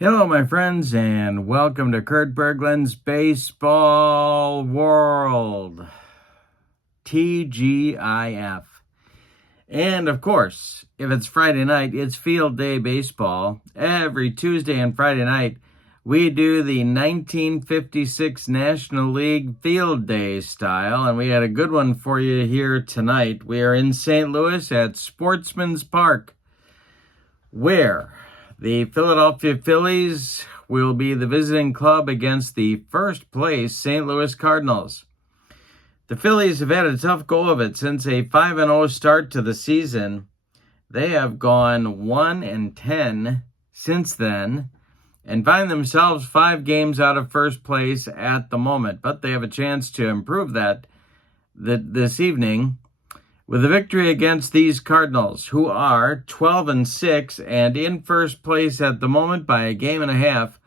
Hello, my friends, and welcome to Kurt Berglund's Baseball World, TGIF. And of course, if it's Friday night, it's Field Day Baseball. Every Tuesday and Friday night, we do the 1956 National League Field Day style, and we had a good one for you here tonight. We are in St. Louis at Sportsman's Park, where the Philadelphia Phillies will be the visiting club against the first place St. Louis Cardinals. The Phillies have had a tough go of it since a 5-0 start to the season. They have gone 1-10 since then and find themselves 5 games out of first place at the moment. But they have a chance to improve that this evening with a victory against these Cardinals, who are 12-6 and in first place at the moment by a game and a half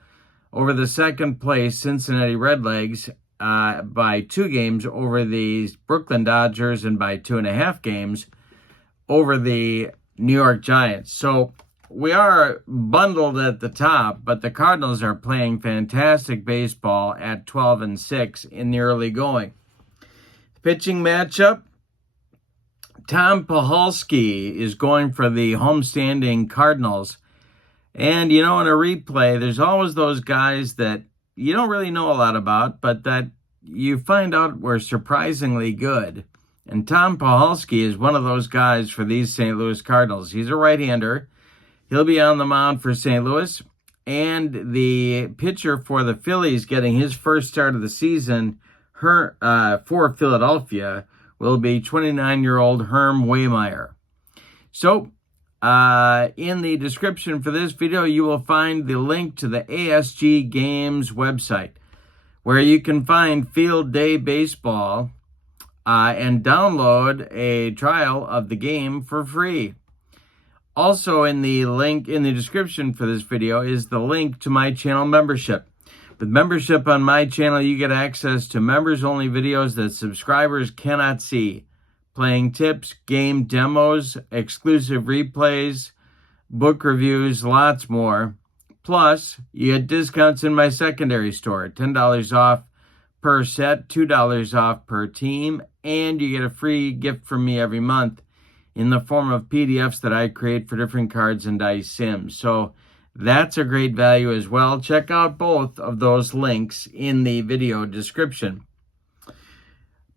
over the second place Cincinnati Redlegs, by 2 games over the Brooklyn Dodgers and by 2.5 games over the New York Giants. So we are bundled at the top, but the Cardinals are playing fantastic baseball at 12-6 in the early going. Pitching matchup: Tom Poholsky is going for the homestanding Cardinals. And, in a replay, there's always those guys that you don't really know a lot about, but that you find out were surprisingly good. And Tom Poholsky is one of those guys for these St. Louis Cardinals. He's a right-hander. He'll be on the mound for St. Louis. And the pitcher for the Phillies getting his first start of the season for Philadelphia will be 29-year-old Herm Wehmeier. So, in the description for this video, you will find the link to the ASG Games website, where you can find Field Day Baseball and download a trial of the game for free. Also, in the link in the description for this video is the link to my channel membership. With membership on my channel, you get access to members-only videos that subscribers cannot see. Playing tips, game demos, exclusive replays, book reviews, lots more. Plus, you get discounts in my secondary store, $10 off per set, $2 off per team, and you get a free gift from me every month in the form of PDFs that I create for different cards and dice sims. So that's a great value as well. Check out both of those links in the video description.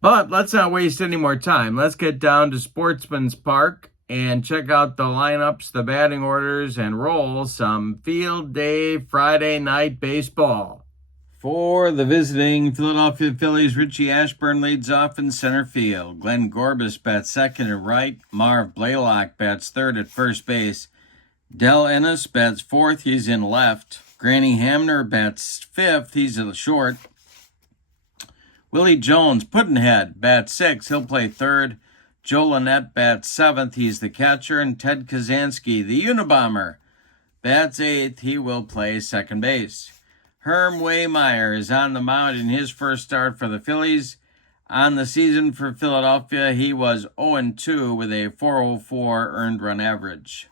But let's not waste any more time. Let's get down to Sportsman's Park and check out the lineups, the batting orders, and roll some Field Day Friday night baseball. For the visiting Philadelphia Phillies, Richie Ashburn leads off in center field. Glenn Gorbis bats second and right. Marv Blaylock bats third at first base. Del Ennis bats fourth, he's in left. Granny Hamner bats fifth, he's in the short. Willie Jones, Puddinhead, bats sixth, he'll play third. Joe Lynette bats seventh, he's the catcher. And Ted Kazansky, the Unabomber, bats eighth, he will play second base. Herm Wehmeier is on the mound in his first start for the Phillies. On the season for Philadelphia, he was 0-2 with a .404 earned run average.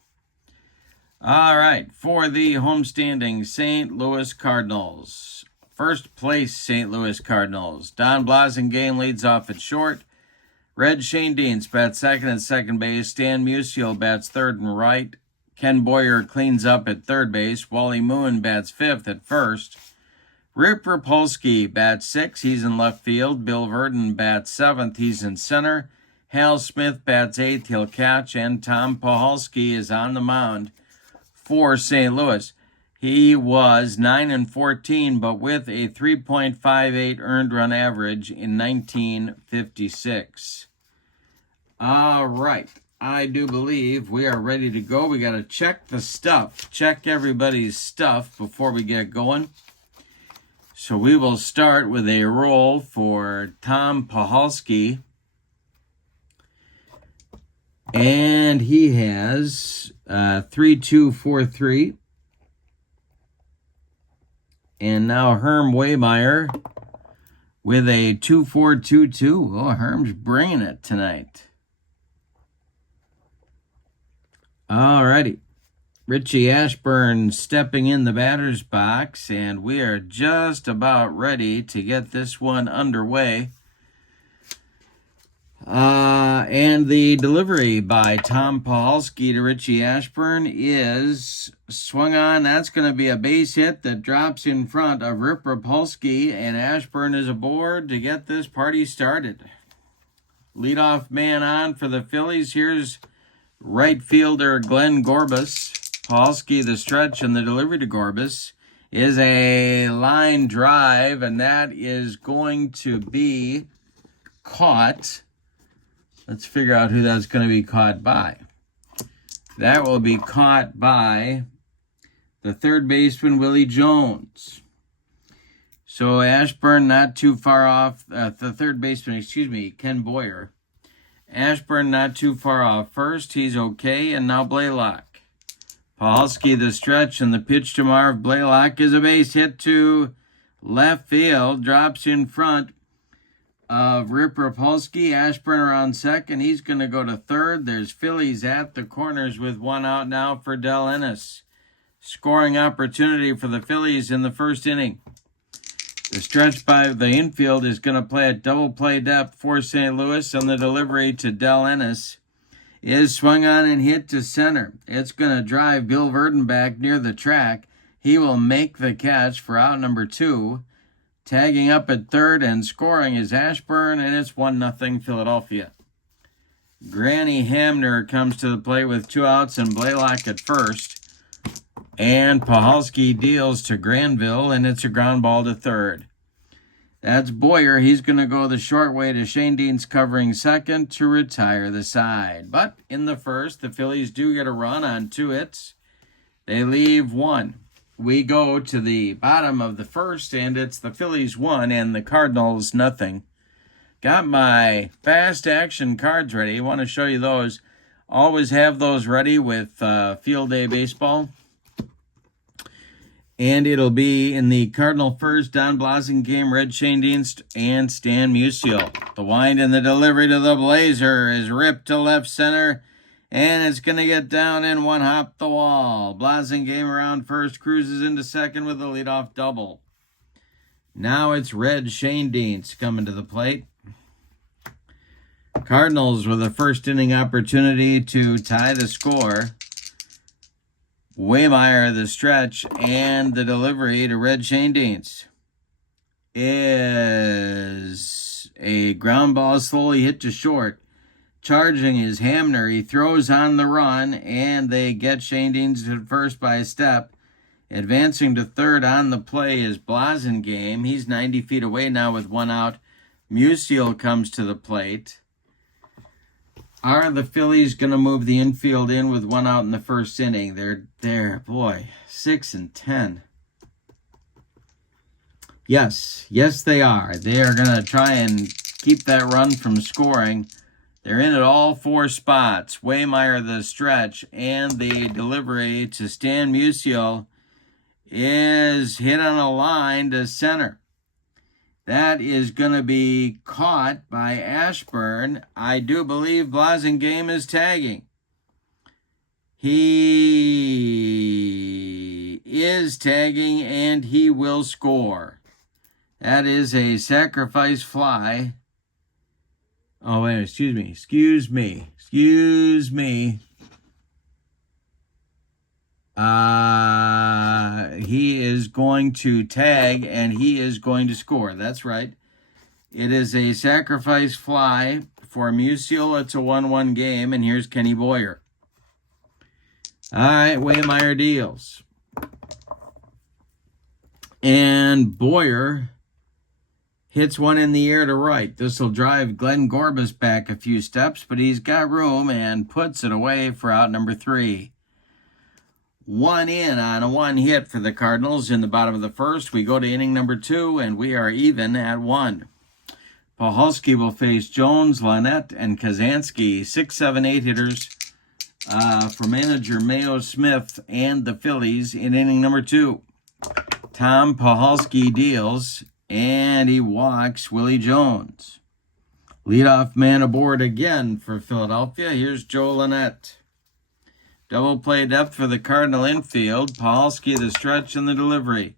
All right, for the homestanding St. Louis Cardinals. First place St. Louis Cardinals. Don Blasingame leads off at short. Red Schoendienst bats second at second base. Stan Musial bats third and right. Ken Boyer cleans up at third base. Wally Moon bats fifth at first. Rip Rapolsky bats sixth, he's in left field. Bill Verdon bats seventh, he's in center. Hal Smith bats eighth, he'll catch. And Tom Poholsky is on the mound for St. Louis. He was 9-14, but with a 3.58 earned run average in 1956. All right, I do believe we are ready to go. We got to check the stuff, check everybody's stuff before we get going. So we will start with a roll for Tom Poholsky. And he has 3-2-4-3. And now Herm Wehmeier with a 2-4-2-2. Oh, Herm's bringing it tonight. All righty. Richie Ashburn stepping in the batter's box, and we are just about ready to get this one underway. And the delivery by Tom Poholsky to Richie Ashburn is swung on. That's going to be a base hit that drops in front of Rip Poholsky, and Ashburn is aboard to get this party started. Leadoff man on for the Phillies. Here's right fielder Glenn Gorbis. Poholsky the stretch, and the delivery to Gorbis is a line drive, and that is going to be caught. Let's figure out who that's going to be caught by. That will be caught by the third baseman, Willie Jones. So Ashburn not too far off. The third baseman, Ken Boyer. Ashburn not too far off first. He's okay. And now Blaylock. Poholsky the stretch, and the pitch to Marv Blaylock is a base hit to left field. Drops in front of Rip Poholsky. Ashburn around second. He's going to go to third. There's Phillies at the corners with one out now for Del Ennis. Scoring opportunity for the Phillies in the first inning. The stretch by the infield is going to play at double play depth for St. Louis, and the delivery to Del Ennis is swung on and hit to center. It's going to drive Bill Verdon back near the track. He will make the catch for out number 2. Tagging up at third and scoring is Ashburn, and it's 1-0 Philadelphia. Granny Hamner comes to the plate with 2 outs and Blaylock at first. And Poholsky deals to Granville, and it's a ground ball to third. That's Boyer. He's going to go the short way to Shane Dean's covering second to retire the side. But in the first, the Phillies do get a run on 2 hits. They leave 1. We go to the bottom of the first, and it's the Phillies 1 and the Cardinals 0. Got my fast action cards ready. I want to show you those. Always have those ready with Field Day Baseball. And it'll be in the Cardinal first, Don Blasingame, Red Shane Dean, and Stan Musial. The wind and the delivery to the Blazer is ripped to left center, and it's going to get down and one hop the wall. Blasingame around first, cruises into second with a leadoff double. Now it's Red Shane Dean coming to the plate. Cardinals with a first inning opportunity to tie the score. Wehmeier the stretch, and the delivery to Red Shane Deans is a ground ball slowly hit to short. Charging is Hamner. He throws on the run, and they get Shane Deans to first by a step. Advancing to third on the play is Blasingame. He's 90 feet away now with 1 out. Musial comes to the plate. Are the Phillies going to move the infield in with 1 out in the first inning? They're there, boy, 6-10. Yes, they are. They are going to try and keep that run from scoring. They're in at all 4 spots. Wehmeier the stretch, and the delivery to Stan Musial is hit on a line to center. That is going to be caught by Ashburn. I do believe Blasingame is tagging. He is tagging, and he will score. That is a sacrifice fly. Oh, wait, excuse me. He is going to tag, and he is going to score. That's right. It is a sacrifice fly for Musial. It's a 1-1 game, and here's Kenny Boyer. All right, Wehmeier deals. And Boyer hits one in the air to right. This will drive Glenn Gorbis back a few steps, but he's got room and puts it away for out number 3. 1 in on a 1 hit for the Cardinals in the bottom of the first. We go to inning number 2, and we are even at 1. Poholsky will face Jones, Lynette, and Kazansky, 6, 7, 8 hitters for manager Mayo Smith and the Phillies in inning number 2. Tom Poholsky deals, and he walks Willie Jones. Leadoff man aboard again for Philadelphia. Here's Joe Lynette. Double play depth for the Cardinal infield. Poholsky, the stretch and the delivery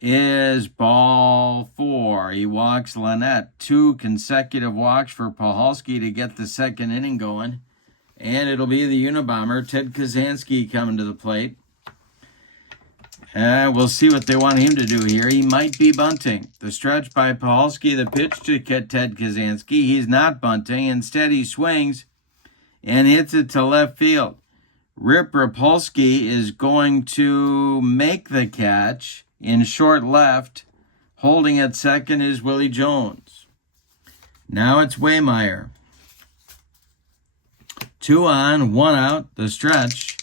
is ball 4. He walks Lynette. 2 consecutive walks for Poholsky to get the second inning going. And it'll be the Unabomber, Ted Kaczynski, coming to the plate. We'll see what they want him to do here. He might be bunting. The stretch by Poholsky, the pitch to Ted Kaczynski. He's not bunting. Instead, he swings and hits it to left field. Rip Rapolsky is going to make the catch in short left. Holding at second is Willie Jones. Now it's Wehmeier. 2 on, 1 out, the stretch.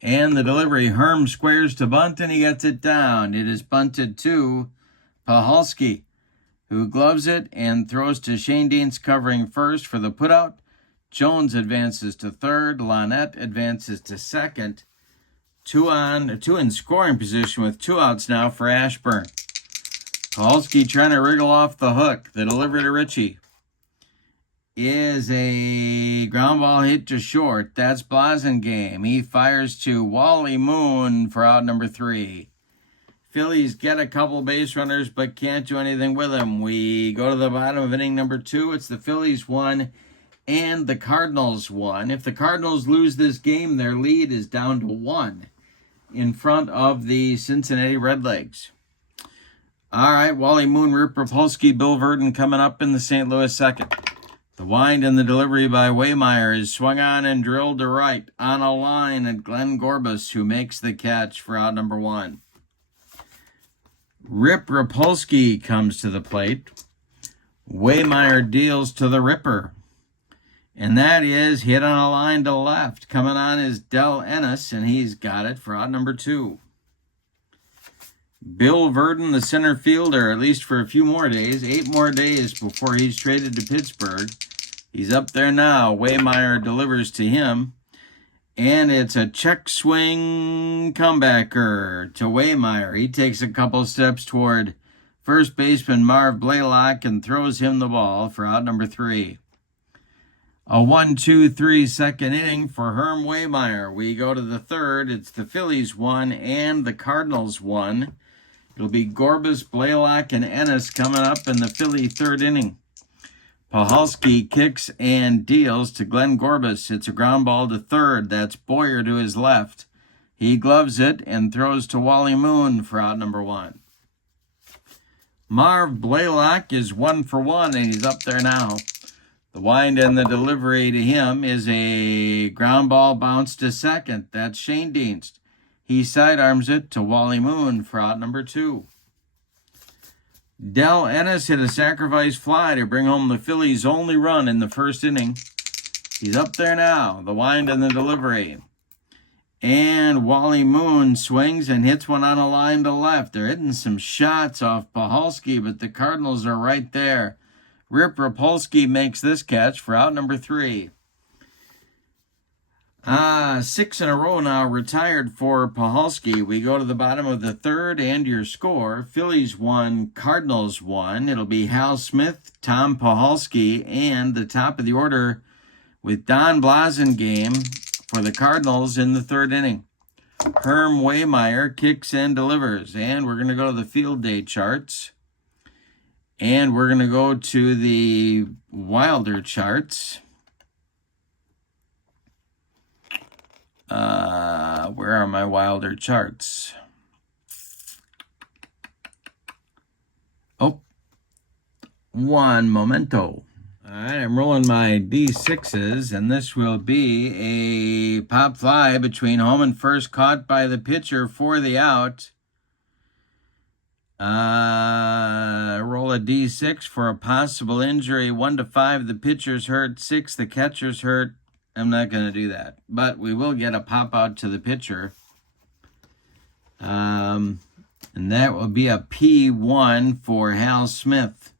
And the delivery, Herm squares to bunt, and he gets it down. It is bunted to Poholsky, who gloves it and throws to Shane Deans covering first for the putout. Jones advances to third. Lynette advances to second. 2 in scoring position with 2 outs now for Ashburn. Poholsky trying to wriggle off the hook. The delivery to Ritchie is a ground ball hit to short. That's Blasingame. He fires to Wally Moon for out number 3. Phillies get a couple base runners but can't do anything with them. We go to the bottom of inning number 2. It's the Phillies 1 and the Cardinals 1. If the Cardinals lose this game, their lead is down to 1 in front of the Cincinnati Redlegs. All right, Wally Moon, Rip Rapolsky, Bill Verdon coming up in the St. Louis second. The wind and the delivery by Wehmeier is swung on and drilled to right on a line at Glenn Gorbis, who makes the catch for out number 1. Rip Rapolsky comes to the plate. Wehmeier deals to the Ripper. And that is hit on a line to left. Coming on is Del Ennis, and he's got it for out number 2. Bill Verdon, the center fielder, at least for a few more days, 8 more days before he's traded to Pittsburgh. He's up there now. Wehmeier delivers to him. And it's a check swing comebacker to Wehmeier. He takes a couple steps toward first baseman Marv Blaylock and throws him the ball for out number 3. A 1-2-3 second inning for Herm Wehmeier. We go to the third. It's the Phillies 1 and the Cardinals 1. It'll be Gorbis, Blaylock, and Ennis coming up in the Philly third inning. Poholsky kicks and deals to Glenn Gorbis. It's a ground ball to third. That's Boyer to his left. He gloves it and throws to Wally Moon for out number 1. Marv Blaylock is 1 for 1, and he's up there now. The wind and the delivery to him is a ground ball bounce to second. That's Shane Deans. He sidearms it to Wally Moon for out number 2. Del Ennis hit a sacrifice fly to bring home the Phillies' only run in the first inning. He's up there now. The wind and the delivery. And Wally Moon swings and hits one on a line to left. They're hitting some shots off Poholsky, but the Cardinals are right there. Rip Rapolsky makes this catch for out number 3. 6 in a row now retired for Poholsky. We go to the bottom of the third and your score. Phillies 1, Cardinals 1. It'll be Hal Smith, Tom Poholsky, and the top of the order with Don Blasingame for the Cardinals in the third inning. Herm Wehmeier kicks and delivers. And we're going to go to the field day charts. And we're going to go to the Wilder charts. Where are my Wilder charts? Oh, one momento. All right, I'm rolling my D6s, and this will be a pop fly between home and first, caught by the pitcher for the out. Roll a D6 for a possible injury. 1 to 5, the pitcher's hurt. 6, the catcher's hurt. I'm not going to do that, but we will get a pop out to the pitcher. And that will be a P1 for Hal Smith.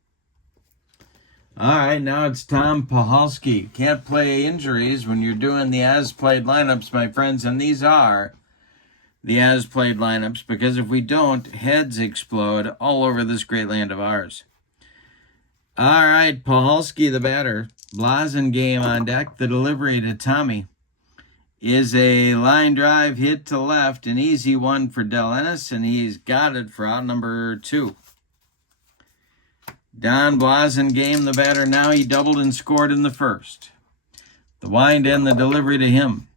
All right, now it's Tom Poholsky. Can't play injuries when you're doing the as-played lineups, my friends, and these are the as-played lineups, because if we don't, heads explode all over this great land of ours. All right, Poholsky, the batter. Blasingame on deck. The delivery to Tommy is a line drive hit to left, an easy one for Del Ennis, and he's got it for out number 2. Don Blasingame, the batter now. He doubled and scored in the first. The wind and the delivery to him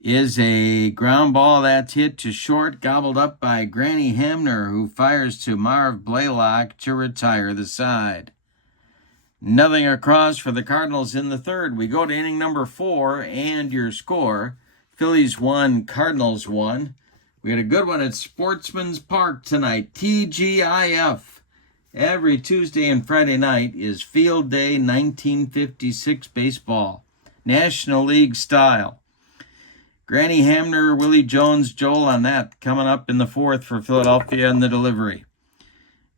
is a ground ball that's hit to short, gobbled up by Granny Hamner, who fires to Marv Blaylock to retire the side. Nothing across for the Cardinals in the third. We go to inning number 4, and your score: Phillies 1, Cardinals 1. We had a good one at Sportsman's Park tonight. TGIF. Every Tuesday and Friday night is Field Day 1956 baseball, National League style. Granny Hamner, Willie Jones, Joel Annette coming up in the fourth for Philadelphia, and the delivery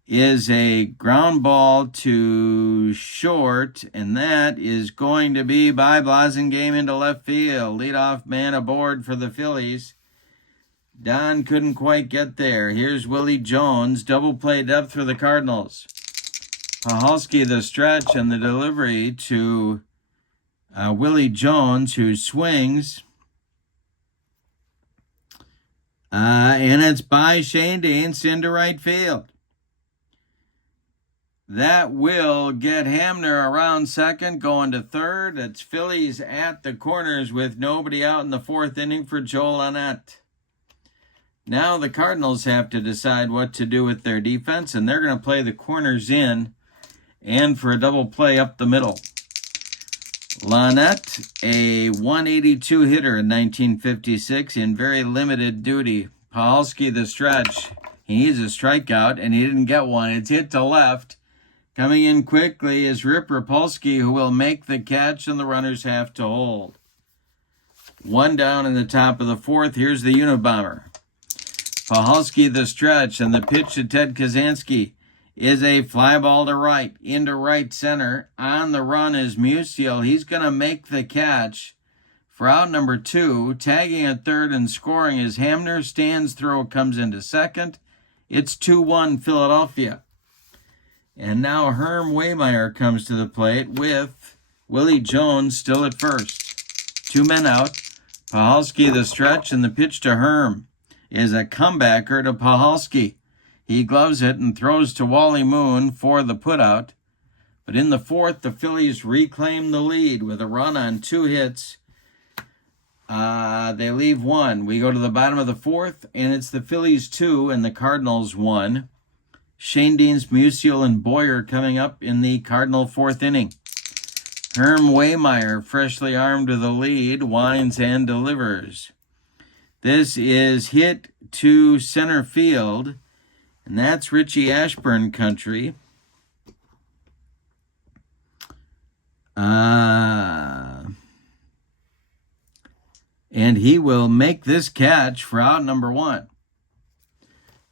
is a ground ball to short, and that is going to be by Blasingame into left field. Leadoff man aboard for the Phillies. Don couldn't quite get there. Here's Willie Jones, double play depth for the Cardinals. Poholsky the stretch, and the delivery to Willie Jones, who swings. And it's by Shane Deans into right field. That will get Hamner around second, going to third. It's Phillies at the corners with nobody out in the fourth inning for Joel Annette. Now the Cardinals have to decide what to do with their defense, and they're going to play the corners in and for a double play up the middle. Lannett, a 182 hitter in 1956 in very limited duty. Poholsky the stretch. He needs a strikeout, and he didn't get one. It's hit to left. Coming in quickly is Rip Rapolsky, who will make the catch, and the runners have to hold. One down in the top of the fourth. Here's the Unabomber. Poholsky the stretch, and the pitch to Ted Kaczynski is a fly ball to right, into right center. On the run is Musial. He's going to make the catch for out number 2. Tagging at third and scoring is Hamner. Stan's throw comes into second. It's 2-1 Philadelphia. And now Herm Wehmeier comes to the plate with Willie Jones still at first. 2 men out. Poholsky the stretch, and the pitch to Herm is a comebacker to Poholsky. He gloves it and throws to Wally Moon for the putout. But in the fourth, the Phillies reclaim the lead with a run on 2 hits. They leave 1. We go to the bottom of the fourth, and it's the Phillies 2 and the Cardinals 1. Shane Deans, Musial, and Boyer coming up in the Cardinal fourth inning. Herm Wehmeier, freshly armed to the lead, winds and delivers. This is hit to center field, and that's Richie Ashburn country. And he will make this catch for out number 1.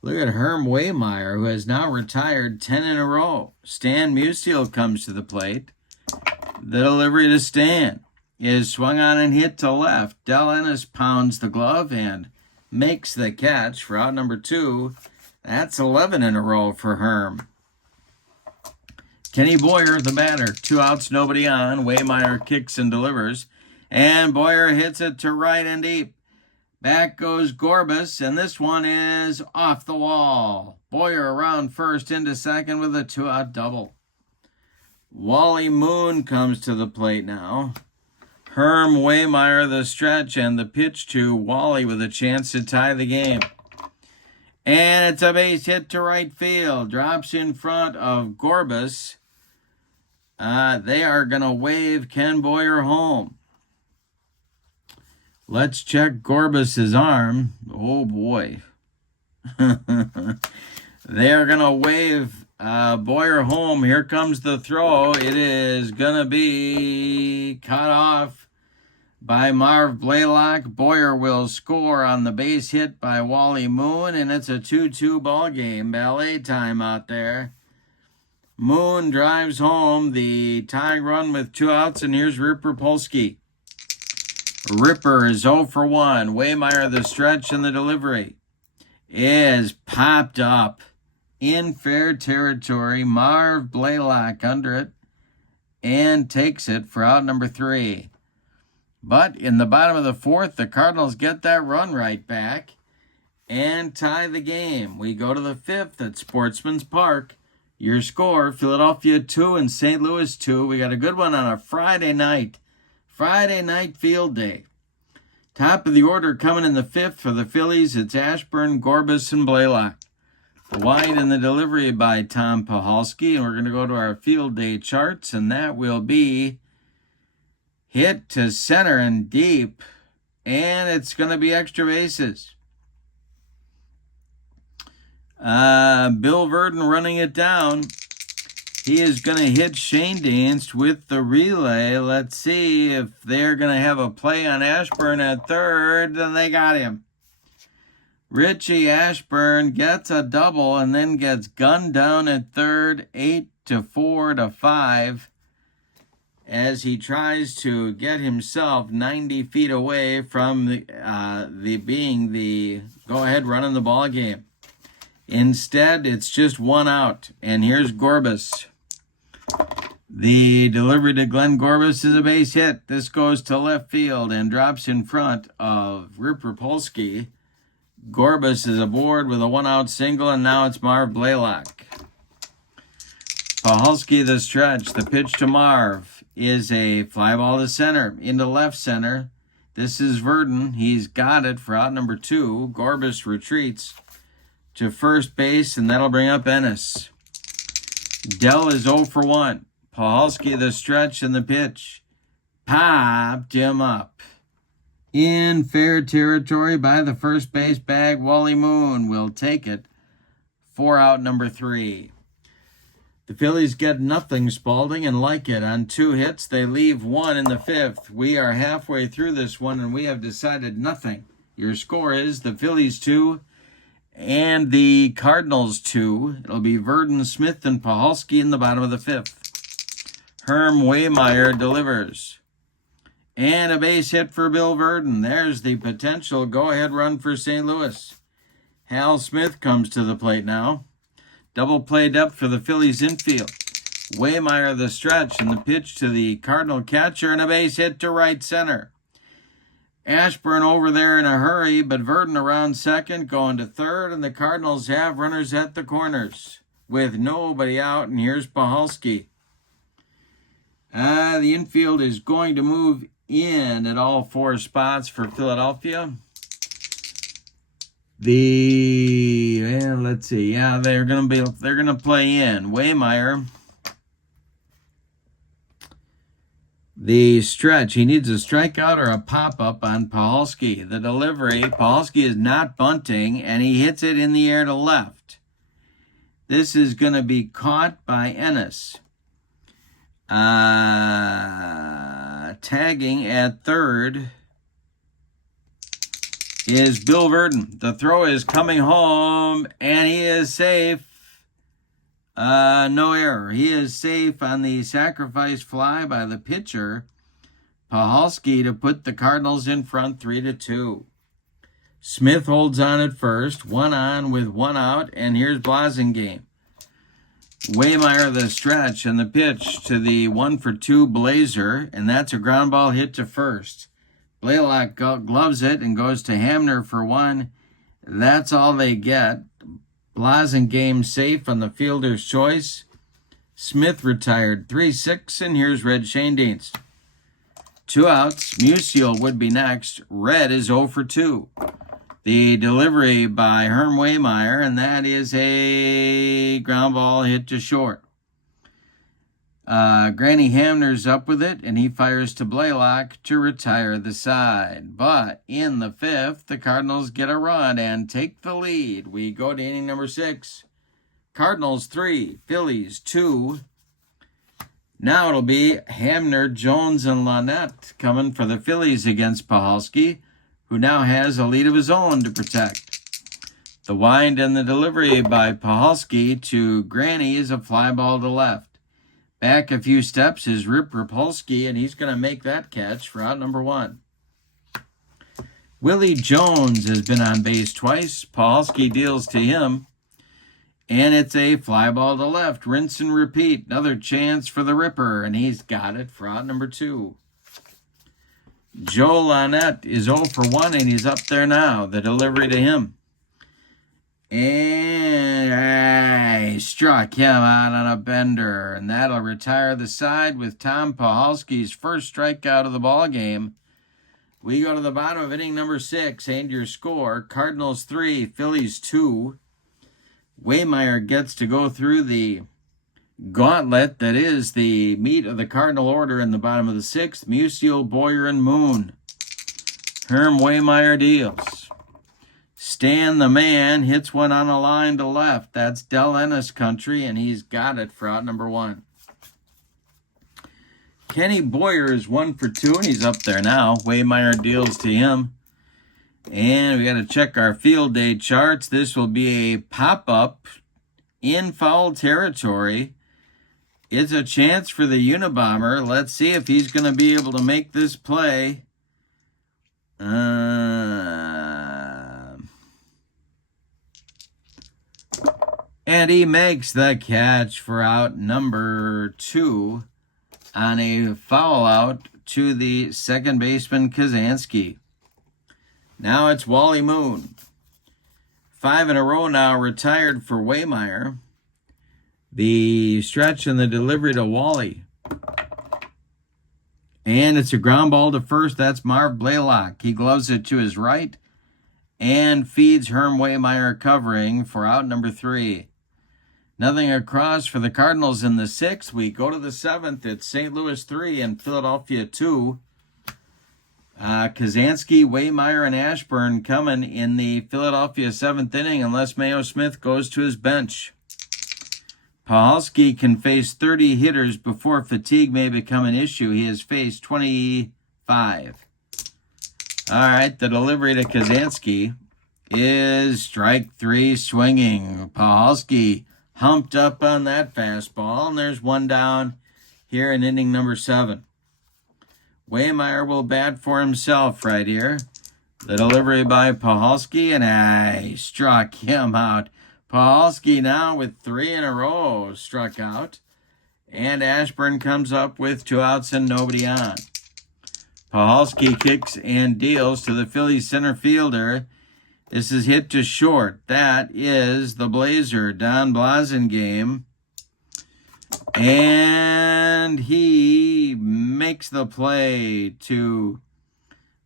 Look at Herm Wehmeier, who has now retired 10 in a row. Stan Musial comes to the plate. The delivery to Stan is swung on and hit to left. Del Ennis pounds the glove and makes the catch for out number 2. That's 11 in a row for Herm. Kenny Boyer, the batter. 2 outs, nobody on. Wehmeier kicks and delivers. And Boyer hits it to right and deep. Back goes Gorbis, and this one is off the wall. Boyer around first into second with a 2-out double. Wally Moon comes to the plate now. Herm Wehmeier the stretch, and the pitch to Wally with a chance to tie the game. And it's a base hit to right field. Drops in front of Gorbis. They are going to wave Ken Boyer home. Let's check Gorbis' arm. Oh, boy. They are going to wave Boyer home. Here comes the throw. It is going to be cut off by Marv Blaylock. Boyer will score on the base hit by Wally Moon, and it's a 2-2 ball game. Ballet time out there. Moon drives home the tying run with 2 outs, and here's Rip Rapolsky. Ripper is 0 for 1. Wehmeier the stretch, and the delivery is popped up in fair territory. Marv Blaylock under it and takes it for out number 3. But in the bottom of the fourth, the Cardinals get that run right back and tie the game. We go to the fifth at Sportsman's Park. Your score, Philadelphia 2 and St. Louis 2. We got a good one on a Friday night. Friday night field day. Top of the order coming in the fifth for the Phillies. It's Ashburn, Gorbis, and Blaylock. The wide and the delivery by Tom Poholsky. And we're going to go to our field day charts. And that will be hit to center and deep. And it's going to be extra bases. Bill Verdon running it down. He is going to hit Shane Dienst with the relay. Let's see if they're going to have a play on Ashburn at third. And they got him. Richie Ashburn gets a double and then gets gunned down at third, 8-4-5, as he tries to get himself 90 feet away from the go-ahead run in the ball game. Instead, it's just one out, and here's Gorbis. The delivery to Glenn Gorbis is a base hit. This goes to left field and drops in front of Rip Polsky. Gorbis is aboard with a one-out single, and now it's Marv Blaylock. Poholsky the stretch. The pitch to Marv is a fly ball to center, into left center. This is Verdon. He's got it for out number 2. Gorbis retreats to first base, and that'll bring up Ennis. Dell is 0 for 1. Poholsky the stretch and the pitch. Popped him up. In fair territory by the first base bag, Wally Moon will take it for out number 3. The Phillies get nothing, Spalding, and like it. On 2 hits, they leave 1 in the 5th. We are halfway through this one, and we have decided nothing. Your score is the Phillies 2 and the Cardinals 2. It'll be Verdon, Smith, and Poholsky in the bottom of the 5th. Wehmeier delivers. And a base hit for Bill Verdon. There's the potential go-ahead run for St. Louis. Hal Smith comes to the plate now. Double play depth for the Phillies infield. Wehmeier the stretch and the pitch to the Cardinal catcher and a base hit to right center. Ashburn over there in a hurry, but Verdon around second, going to third, and the Cardinals have runners at the corners with nobody out, and here's Poholsky. The infield is going to move in at all 4 spots for Philadelphia. Let's see. Yeah, they're gonna play in. Wehmeier. The stretch. He needs a strikeout or a pop-up on Poholsky. The delivery. Poholsky is not bunting, and he hits it in the air to left. This is going to be caught by Ennis. Tagging at third is Bill Verdon. The throw is coming home, and he is safe. No error. He is safe on the sacrifice fly by the pitcher, Poholsky, to put the Cardinals in front 3-2. Smith holds on at first, 1 on with 1 out, and here's Blasingame. Wehmeier the stretch and the pitch to the 1-for-2 Blazer, and that's a ground ball hit to first. Blaylock gloves it and goes to Hamner for 1. That's all they get. Blasingame safe on the fielder's choice. Smith retired 3-6, and here's Red Shane Dienst. 2 outs. Musial would be next. Red is 0 for 2. The delivery by Wehmeier, and that is a ground ball hit to short. Granny Hamner's up with it, and he fires to Blaylock to retire the side. But in the 5th, the Cardinals get a run and take the lead. We go to inning number 6. Cardinals 3, Phillies 2. Now it'll be Hamner, Jones, and Launette coming for the Phillies against Poholsky, who now has a lead of his own to protect. The wind and the delivery by Poholsky to Granny is a fly ball to left. Back a few steps is Rip Polsky, and he's going to make that catch for out number 1. Willie Jones has been on base twice. Poholsky deals to him, and it's a fly ball to left. Rinse and repeat. Another chance for the Ripper, and he's got it for out number 2. Joe Lonette is 0 for 1, and he's up there now. The delivery to him. And I struck him out on a bender, and that'll retire the side with Tom Poholsky's first strikeout of the ball game. We go to the bottom of inning number 6, and your score: Cardinals 3, Phillies 2. Wehmeier gets to go through the gauntlet that is the meat of the Cardinal order in the bottom of the 6th. Musial, Boyer, and Moon. Herm Wehmeier deals. Stan the Man hits one on a line to left. That's Del Ennis country, and he's got it for out number 1. Kenny Boyer is 1 for 2, and he's up there now. Wehmeier deals to him. And we got to check our field day charts. This will be a pop-up in foul territory. It's a chance for the Unabomber. Let's see if he's going to be able to make this play. And he makes the catch for out number 2 on a foul out to the second baseman, Kazansky. Now it's Wally Moon. 5 in a row now retired for Wehmeier. The stretch and the delivery to Wally. And it's a ground ball to first. That's Marv Blaylock. He gloves it to his right and feeds Herm Wehmeier covering for out number 3. Nothing across for the Cardinals in the 6th. We go to the 7th. It's St. Louis 3 and Philadelphia 2. Kazansky, Wehmeier, and Ashburn coming in the Philadelphia 7th inning unless Mayo Smith goes to his bench. Poholsky can face 30 hitters before fatigue may become an issue. He has faced 25. All right, the delivery to Kazansky is strike 3 swinging. Poholsky humped up on that fastball, and there's one down here in inning number 7. Wehmeier will bat for himself right here. The delivery by Poholsky, and I struck him out. Poholsky now with 3 in a row struck out. And Ashburn comes up with 2 outs and nobody on. Poholsky kicks and deals to the Phillies center fielder. This is hit to short. That is the Blazer, Don Blasingame. And he makes the play to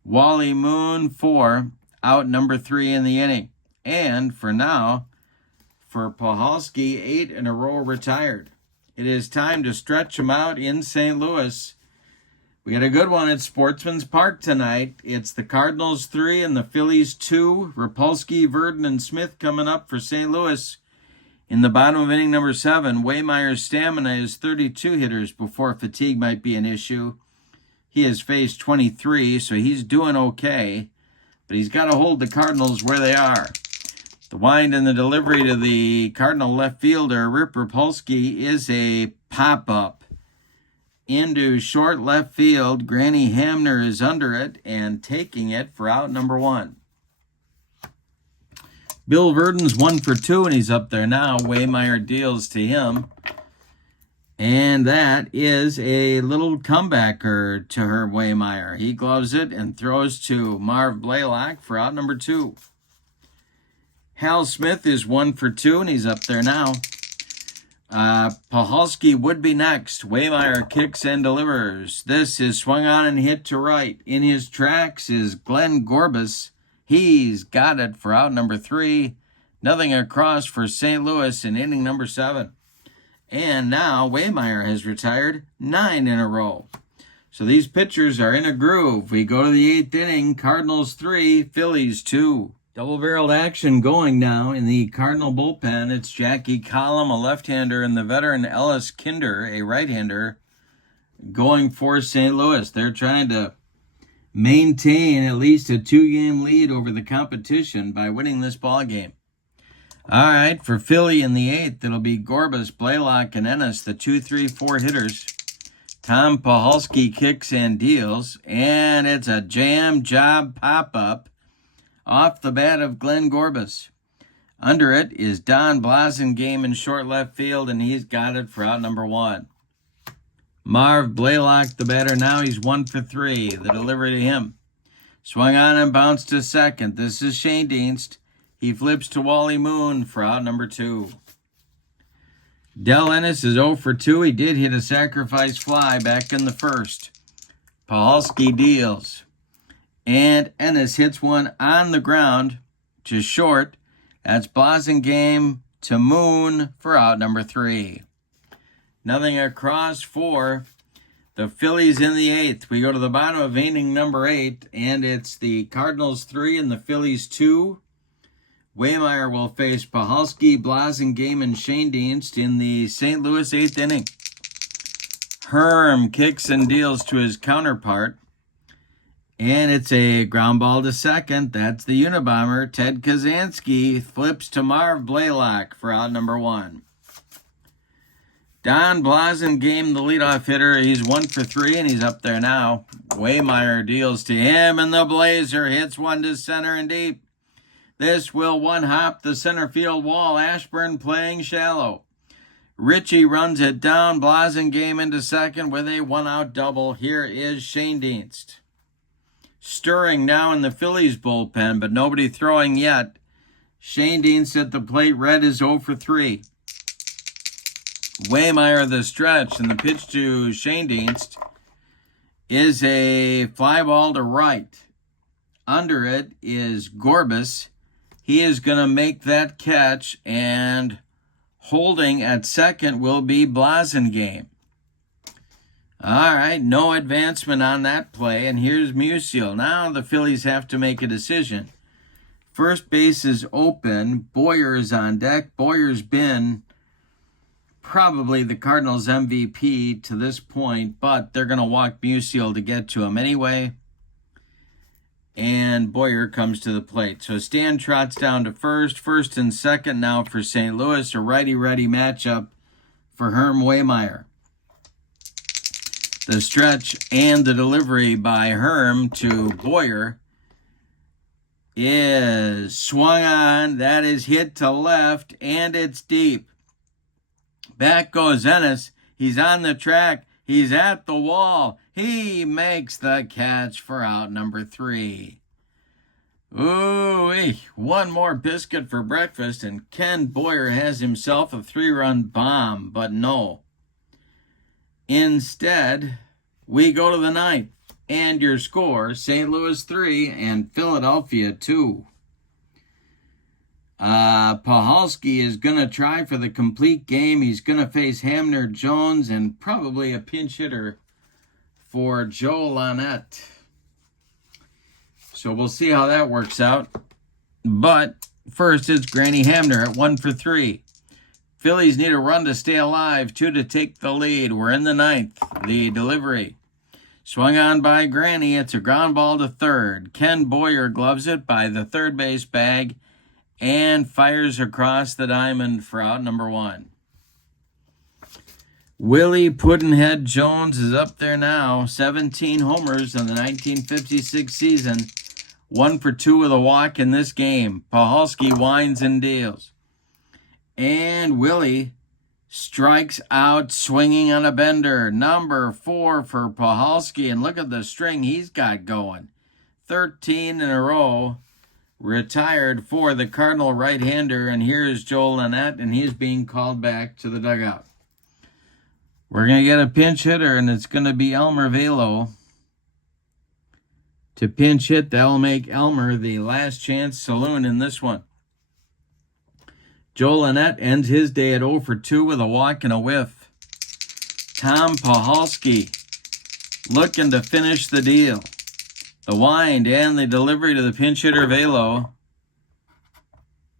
Wally Moon for out number 3 in the inning. And for now, for Poholsky, 8 in a row retired. It is time to stretch him out in St. Louis. We got a good one at Sportsman's Park tonight. It's the Cardinals 3 and the Phillies 2. Rapolsky, Verdon, and Smith coming up for St. Louis. In the bottom of inning number 7, Wehmeier's stamina is 32 hitters before fatigue might be an issue. He has faced 23, so he's doing okay. But he's got to hold the Cardinals where they are. The wind and the delivery to the Cardinal left fielder, Rip Rapolsky, is a pop-up into short left field. Granny Hamner is under it and taking it for out number 1. Bill Verdon's 1 for 2, and he's up there now. Wehmeier deals to him. And that is a little comebacker to Herb Wehmeier. He gloves it and throws to Marv Blaylock for out number 2. Hal Smith is 1 for 2, and he's up there now. Poholsky would be next. Wehmeier kicks and delivers. This is swung on and hit to right. In his tracks is Glenn Gorbis. He's got it for out number 3. Nothing across for St. Louis in inning number 7. And now Wehmeier has retired 9 in a row. So these pitchers are in a groove. We go to the 8th inning. Cardinals 3, Phillies 2. Double-barreled action going now in the Cardinal bullpen. It's Jackie Collum, a left-hander, and the veteran Ellis Kinder, a right-hander, going for St. Louis. They're trying to maintain at least a 2-game lead over the competition by winning this ball game. All right, for Philly in the 8th, it'll be Gorbis, Blaylock, and Ennis, the 2, 3, 4 hitters. Tom Poholsky kicks and deals, and it's a jam job pop-up off the bat of Glenn Gorbis. Under it is Don Blasingame in short left field, and he's got it for out number 1. Marv Blaylock, the batter, now he's 1 for 3. The delivery to him. Swung on and bounced to second. This is Shane Dienst. He flips to Wally Moon for out number 2. Del Ennis is 0 for 2. He did hit a sacrifice fly back in the first. Poholsky deals. And Ennis hits one on the ground, just short. That's Blasingame to Moon for out number 3. Nothing across for the Phillies in the 8th. We go to the bottom of inning number 8, and it's the Cardinals 3 and the Phillies 2. Wehmeier will face Poholsky, Blasingame, and Shane Dienst in the St. Louis 8th inning. Herm kicks and deals to his counterpart, and it's a ground ball to second. That's the Unabomber. Ted Kazansky flips to Marv Blaylock for out number 1. Don Blasingame, the leadoff hitter, he's 1 for 3, and he's up there now. Wehmeier deals to him, and the Blazer hits one to center and deep. This will one-hop the center field wall. Ashburn playing shallow. Ritchie runs it down. Blasingame into second with a one-out double. Here is Shane Dienst. Stirring now in the Phillies bullpen, but nobody throwing yet. Shane Dienst at the plate. Red is 0 for 3. Wehmeier the stretch, and the pitch to Shane Dienst is a fly ball to right. Under it is Gorbis. He is going to make that catch, and holding at second will be Blasingame. All right, no advancement on that play, and here's Musial. Now the Phillies have to make a decision. First base is open. Boyer is on deck. Boyer's been probably the Cardinals' MVP to this point, but they're going to walk Musial to get to him anyway. And Boyer comes to the plate. So Stan trots down to first and second now for St. Louis. A righty-righty matchup for Herm Wehmeier. The stretch and the delivery by Herm to Boyer is swung on. That is hit to left, and it's deep. Back goes Ennis. He's on the track. He's at the wall. He makes the catch for out number 3. Ooh, one more biscuit for breakfast, and Ken Boyer has himself a 3-run bomb, but no. Instead, we go to the 9th, and your score, St. Louis 3 and Philadelphia 2. Poholsky is going to try for the complete game. He's going to face Hamner Jones and probably a pinch hitter for Joe Launette. So we'll see how that works out. But first, it's Granny Hamner at 1 for 3. Phillies need a run to stay alive, 2 to take the lead. We're in the 9th. The delivery. Swung on by Granny. It's a ground ball to third. Ken Boyer gloves it by the third base bag and fires across the diamond for out number 1. Willie Puddinhead Jones is up there now. 17 homers in the 1956 season. 1 for 2 with a walk in this game. Poholsky winds and deals. And Willie strikes out swinging on a bender. Number 4 for Poholsky. And look at the string he's got going. 13 in a row. Retired for the Cardinal right-hander, and here's Joel Launette, and he's being called back to the dugout. We're going to get a pinch hitter, and it's going to be Elmer Velo. To pinch hit, that will make Elmer the last chance saloon in this one. Joel Launette ends his day at 0 for 2 with a walk and a whiff. Tom Poholsky looking to finish the deal. The wind and the delivery to the pinch hitter Velo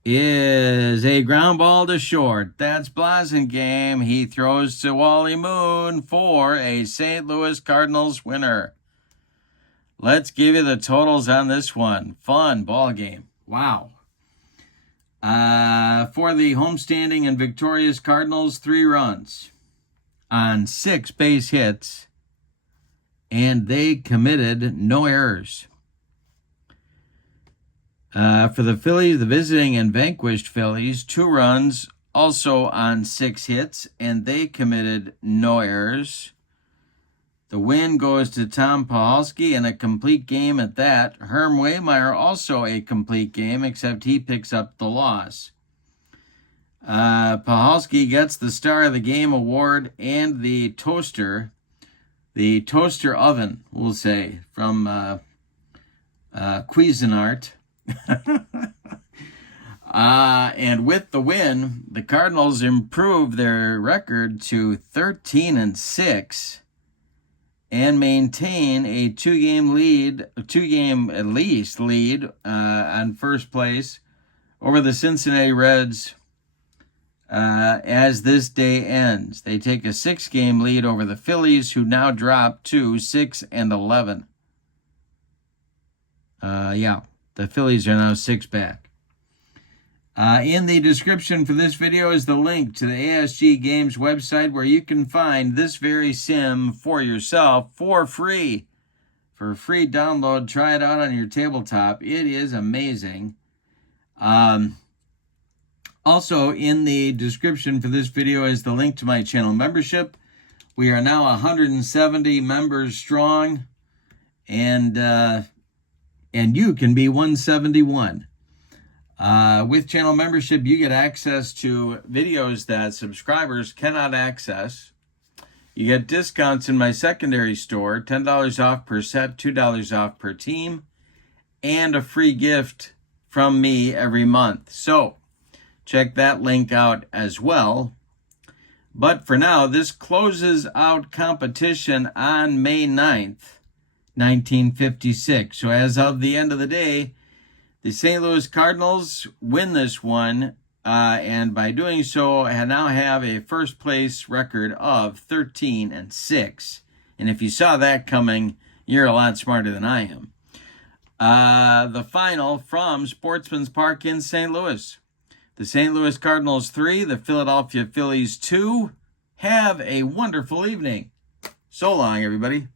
is a ground ball to short. That's Blasingame. He throws to Wally Moon for a St. Louis Cardinals winner. Let's give you the totals on this one. Fun ball game. Wow. For the homestanding and victorious Cardinals, 3 runs on 6 base hits. And they committed no errors. For the Phillies, the visiting and vanquished Phillies, 2 runs, also on 6 hits, and they committed no errors. The win goes to Tom Poholsky, and a complete game at that. Wehmeier also a complete game, except he picks up the loss. Poholsky gets the Star of the Game award and the toaster oven, we'll say, from Cuisinart. And with the win, the Cardinals improved their record to 13-6 and maintain a two-game at least lead on first place over the Cincinnati Reds as this day ends. They take a 6-game lead over the Phillies, who now drop to 6-11. The Phillies are now 6 back. In the description for this video is the link to the ASG Games website, where you can find this very sim for yourself for free. For a free download, try it out on your tabletop. It is amazing. Also, in the description for this video is the link to my channel membership. We are now 170 members strong, and you can be 171. With channel membership, you get access to videos that subscribers cannot access. You get discounts in my secondary store, $10 off per set, $2 off per team, and a free gift from me every month. So check that link out as well. But for now, this closes out competition on May 9th, 1956. So as of the end of the day, the St. Louis Cardinals win this one, and by doing so, I now have a first place record of 13-6. And if you saw that coming, you're a lot smarter than I am. The final from Sportsman's Park in St. Louis. The St. Louis Cardinals 3, the Philadelphia Phillies 2. Have a wonderful evening. So long, everybody.